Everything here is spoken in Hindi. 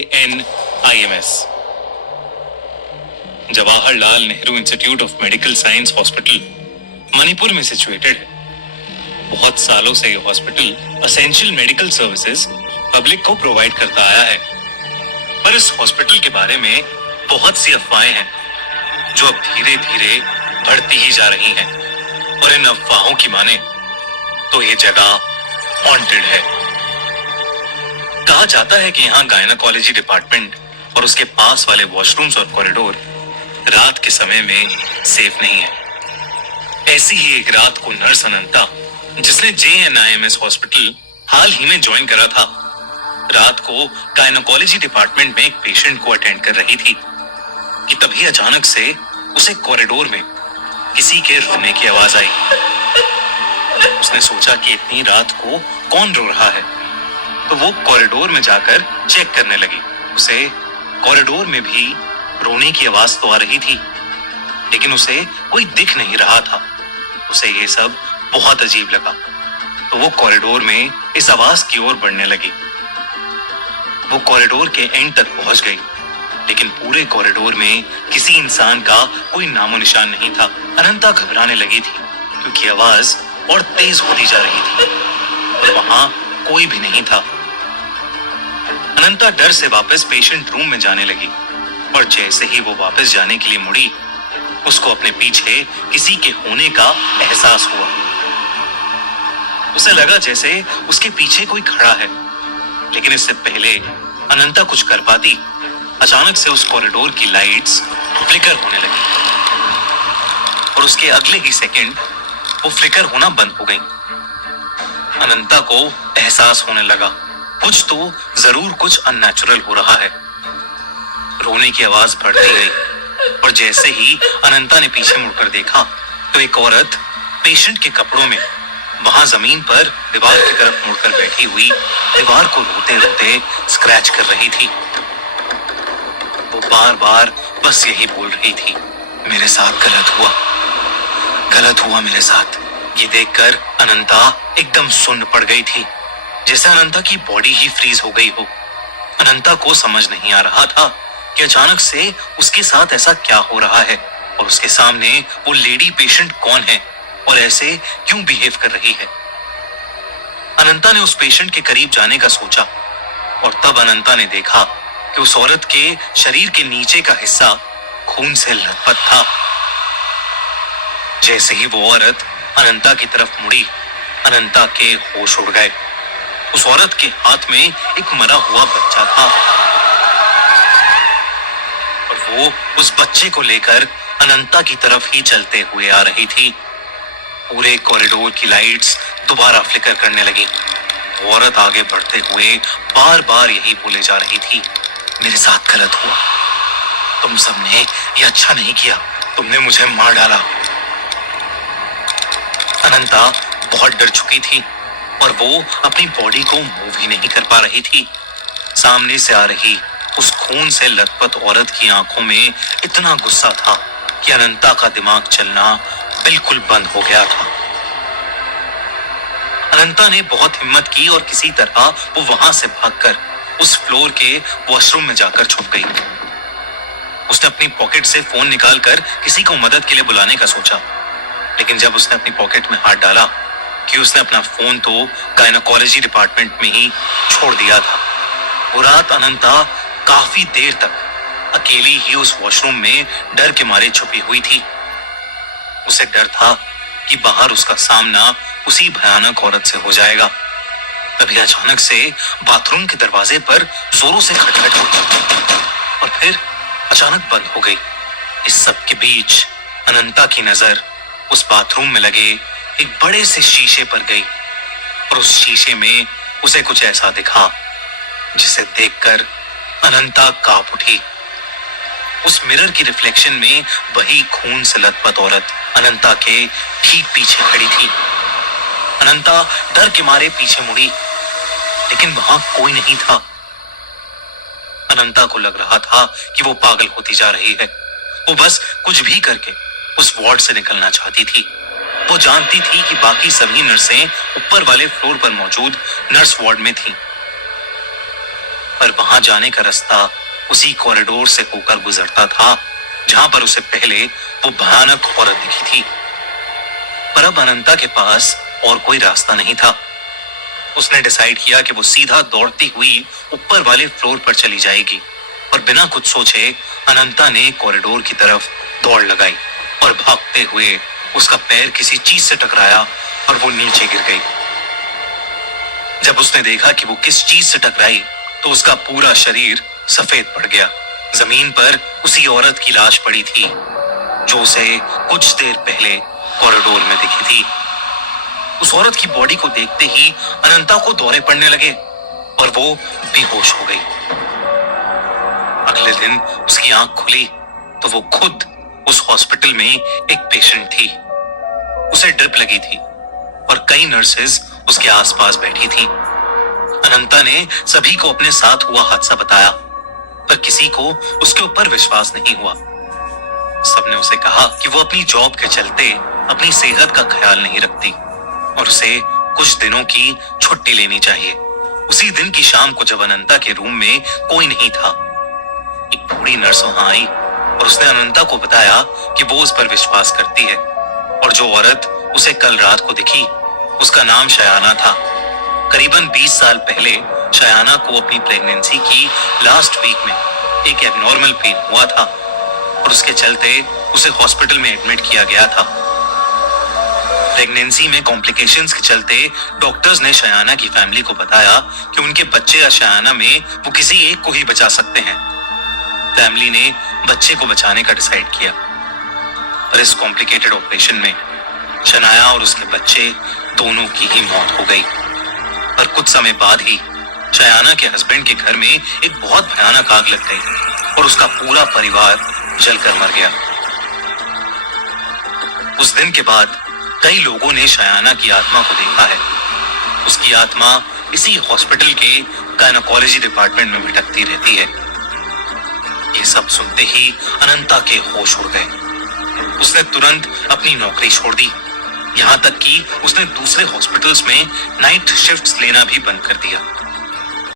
JNIMS, Jawaharlal Nehru institute of medical science hospital Manipur में सिचुएटेड है। बहुत सालों से यह hospital essential medical services public को प्रोवाइड करता आया है, पर इस हॉस्पिटल के बारे में बहुत सी अफवाहें हैं जो अब धीरे धीरे बढ़ती ही जा रही हैं, और इन अफवाहों की माने तो ये जगह हॉन्टेड है। कहा जाता है कि यहाँ गायनाकोलॉजी डिपार्टमेंट और उसके पास वाले वॉशरूम्स और कॉरिडोर रात के समय में सेफ नहीं है। ऐसी ही एक रात को नर्स अनंता, जिसने JNIMS हॉस्पिटल हाल ही में ज्वाइन करा था, रात को गायनाकोलॉजी डिपार्टमेंट में एक पेशेंट को अटेंड कर रही थी कि तभी अचानक से उसे कॉरिडोर में किसी के रोने की आवाज आई। उसने सोचा कि इतनी रात को कौन रो रहा है, तो वो कॉरिडोर में जाकर चेक करने लगी। उसे कॉरिडोर में भी रोने की आवाज तो आ रही थी, लेकिन उसे कोई दिख नहीं रहा था। उसे ये सब बहुत अजीब लगा, तो वो कॉरिडोर में इस आवाज की ओर बढ़ने लगी। वो कॉरिडोर के एंड तक पहुंच गई, लेकिन पूरे कॉरिडोर में किसी इंसान का कोई नामो निशान नहीं था। अनंता घबराने लगी थी क्योंकि आवाज और तेज होती जा रही थी और वहां कोई भी नहीं था। अनंता डर से वापस पेशेंट रूम में जाने लगी, और जैसे ही वो वापस जाने के लिए मुड़ी, उसको अपने पीछे किसी के होने का एहसास हुआ। उसे लगा जैसे उसके पीछे कोई खड़ा है, लेकिन इससे पहले अनंता कुछ कर पाती, अचानक से उस कॉरिडोर की लाइट्स फ्लिकर होने लगी और उसके अगले ही सेकंड वो फ्लिकर होना बंद हो गई। अनंता को एहसास होने लगा कुछ तो जरूर कुछ अननेचुरल हो रहा है। रोने की आवाज बढ़ती गई, और जैसे ही अनंता ने पीछे मुड़कर देखा तो एक औरत पेशेंट के कपड़ों में वहां जमीन पर दीवार की तरफ मुड़कर बैठी हुई दीवार को रोते रोते स्क्रैच कर रही थी। वो बार बार बस यही बोल रही थी, मेरे साथ गलत हुआ मेरे साथ। ये देखकर अनंता एकदम सुन्न पड़ गई थी, जैसे अनंता की बॉडी ही फ्रीज हो गई हो। अनंता को समझ नहीं आ रहा था कि अचानक से उसके साथ ऐसा क्या हो रहा है, और उसके सामने वो लेडी पेशेंट कौन है और ऐसे क्यों बिहेव कर रही है। अनंता ने उस पेशेंट के करीब जाने का सोचा, और तब अनंता ने देखा कि उस औरत के शरीर के नीचे का हिस्सा खून से लथपथ था। जैसे ही वो औरत अनंता की तरफ मुड़ी, अनंता के होश उड़ गए। उस औरत के हाथ में एक मरा हुआ बच्चा था, और वो उस बच्चे को लेकर अनंता की तरफ ही चलते हुए आ रही थी। पूरे कॉरिडोर की लाइट्स दोबारा फ्लिकर करने लगी। वो औरत आगे बढ़ते हुए बार बार यही बोले जा रही थी, मेरे साथ गलत हुआ, तुम सबने ये अच्छा नहीं किया, तुमने मुझे मार डाला। अनंता बहुत डर चुकी थी, और वो अपनी बॉडी को मूव ही नहीं कर पा रही थी। सामने से आ रही उस खून से लथपथ औरत की आंखों में इतना गुस्सा था कि अनंता का दिमाग चलना बिल्कुल बंद हो गया था। अनंता ने बहुत हिम्मत की और किसी तरह वो वहां से भागकर उस फ्लोर के वॉशरूम में जाकर छुप गई। उसने अपनी पॉकेट से फोन निकालकर किसी को मदद के लिए बुलाने का सोचा, लेकिन जब उसने अपनी पॉकेट में हाथ डाला कि उसने अपना फोन तो गायनाकोलॉजी डिपार्टमेंट में ही छोड़ दिया था। वो रात अनंता काफी देर तक अकेली ही उस वॉशरूम में डर के मारे छुपी हुई थी। उसे डर था कि बाहर उसका सामना उसी भयानक औरत से हो जाएगा। तभी अचानक से बाथरूम के दरवाजे पर जोरों से खटखट हुई, और फिर अचानक बंद हो गई। इस सब के बीच अनंता की नजर उस बाथरूम में लगे एक बड़े से शीशे पर गई, और उस शीशे में उसे कुछ ऐसा दिखा जिसे देखकर अनंता कांप उठी। उस मिरर की रिफ्लेक्शन में वही खून से लथपथ औरत अनंता के ठीक पीछे खड़ी थी। अनंता डर के मारे पीछे मुड़ी, लेकिन वहां कोई नहीं था। अनंता को लग रहा था कि वो पागल होती जा रही है। वो बस कुछ भी करके उस वार्ड से निकलना चाहती थी। वो जानती थी कि बाकी सभी नर्सें ऊपर वाले फ्लोर पर मौजूद नर्स वार्ड में थीं। पर वहां जाने का रास्ता उसी कॉरिडोर से होकर गुजरता था जहां पर उसे पहले वो भयानक औरत दिखी थी। पर अब अनंता के पास और कोई रास्ता नहीं था। उसने डिसाइड किया कि वो सीधा दौड़ती हुई ऊपर वाले फ्लोर पर चली जाएगी और बिना कुछ सोचे अनंता ने कॉरिडोर की तरफ दौड़ लगाई और भागते हुए उसका पैर किसी चीज से टकराया और वो नीचे गिर गई। जब उसने देखा कि वो किस चीज से टकराई तो उसका पूरा शरीर सफेद पड़ गया। जमीन पर उसी औरत की लाश पड़ी थी जो उसे कुछ देर पहले कॉरिडोर में दिखी थी। उस औरत की बॉडी को देखते ही अनंता को दौरे पड़ने लगे और वो बेहोश हो गई। अगले दिन उसकी आंख खुली तो वो खुद उस हॉस्पिटल में एक पेशेंट थी। उसे ड्रिप लगी थी और कई नर्सेज उसके आसपास बैठी थी। अनंता ने सभी को अपने साथ हुआ हादसा बताया पर किसी को उसके ऊपर विश्वास नहीं हुआ। सबने उसे कहा कि वो अपनी जॉब के चलते अपनी सेहत का ख्याल नहीं रखती और उसे कुछ दिनों की छुट्टी लेनी चाहिए। उसी दिन की शाम को जब अनंता के रूम में कोई नहीं था, एक बूढ़ी नर्स वहां आई और उसने अनंता को बताया कि वो उस पर विश्वास करती है और जो औरत उसे कल रात को दिखी उसका नाम शयाना था। करीबन 20 साल पहले शयाना को अपनी प्रेगनेंसी की लास्ट वीक में एक एबनॉर्मल पेन हुआ था और उसके चलते उसे हॉस्पिटल में एडमिट किया गया था। प्रेगनेंसी में कॉम्प्लिकेशंस के चलते डॉक्टर्स ने शयाना की फैमिली को बताया कि उनके बच्चे या शयाना में वो किसी एक को ही बचा सकते हैं। फैमिली ने बच्चे को बचाने का डिसाइड किया पर इस कॉम्प्लिकेटेड ऑपरेशन में शनाया और उसके बच्चे दोनों की ही मौत हो गई। पर कुछ समय बाद ही शयाना के हस्बैंड के घर में एक बहुत भयानक आग लग गई और उसका पूरा परिवार जलकर मर गया। उस दिन के बाद कई लोगों ने शयाना की आत्मा को देखा है। उसकी आत्मा इसी हॉस्पिटल के गायनोकोलॉजी डिपार्टमेंट में भटकती रहती है। ये सब सुनते ही अनंता के होश उड़ गए। उसने तुरंत अपनी नौकरी छोड़ दी, यहाँ तक कि उसने दूसरे हॉस्पिटल्स में नाइट शिफ्ट्स लेना भी बंद कर दिया।